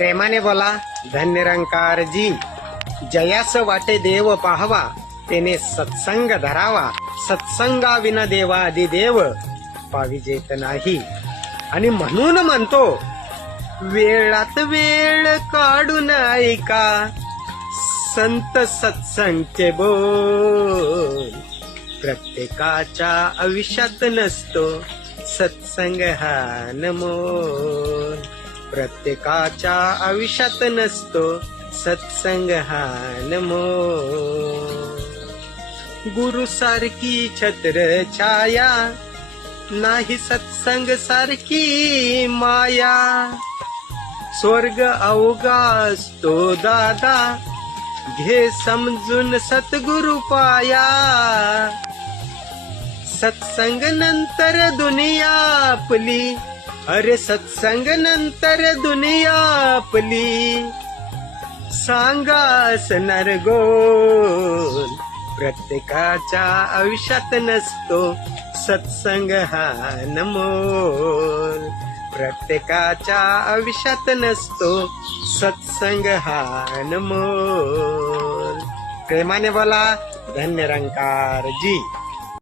प्रेमाने बोला धन्य निरंकार जी. जयास वाटे देव पाहावा, तेने सत्संग धरावा. सत्संगाविना देवादी देव पाविजेत नाही. आणि म्हणून म्हणतो, वेळात वेळ काढून ऐका संत सत्संगचे बोल. प्रत्येकाच्या आयुष्यात नसतो सत्संग हा अनमोल. प्रत्येकाच्या आयुष्यात नसतो सत्संग हा अनमोल. गुरु सारखी छत्र छाया, नाही सत्संग सारखी माया. स्वर्ग अवघा असतो दादा, घे समजून सद्गुरु पाया. सत्संग नंतर दुनिया आपली, अरे सत्संग नंतर दुनिया आपली. सांगा असणार गोल, प्रत्येकाच्या आयुष्यात नसतो सत्संग हा अनमोल. प्रत्येकाच्या आयुष्यात नसतो सत्संग हा अनमोल. प्रेमाने बोला धन्य निरंकार जी.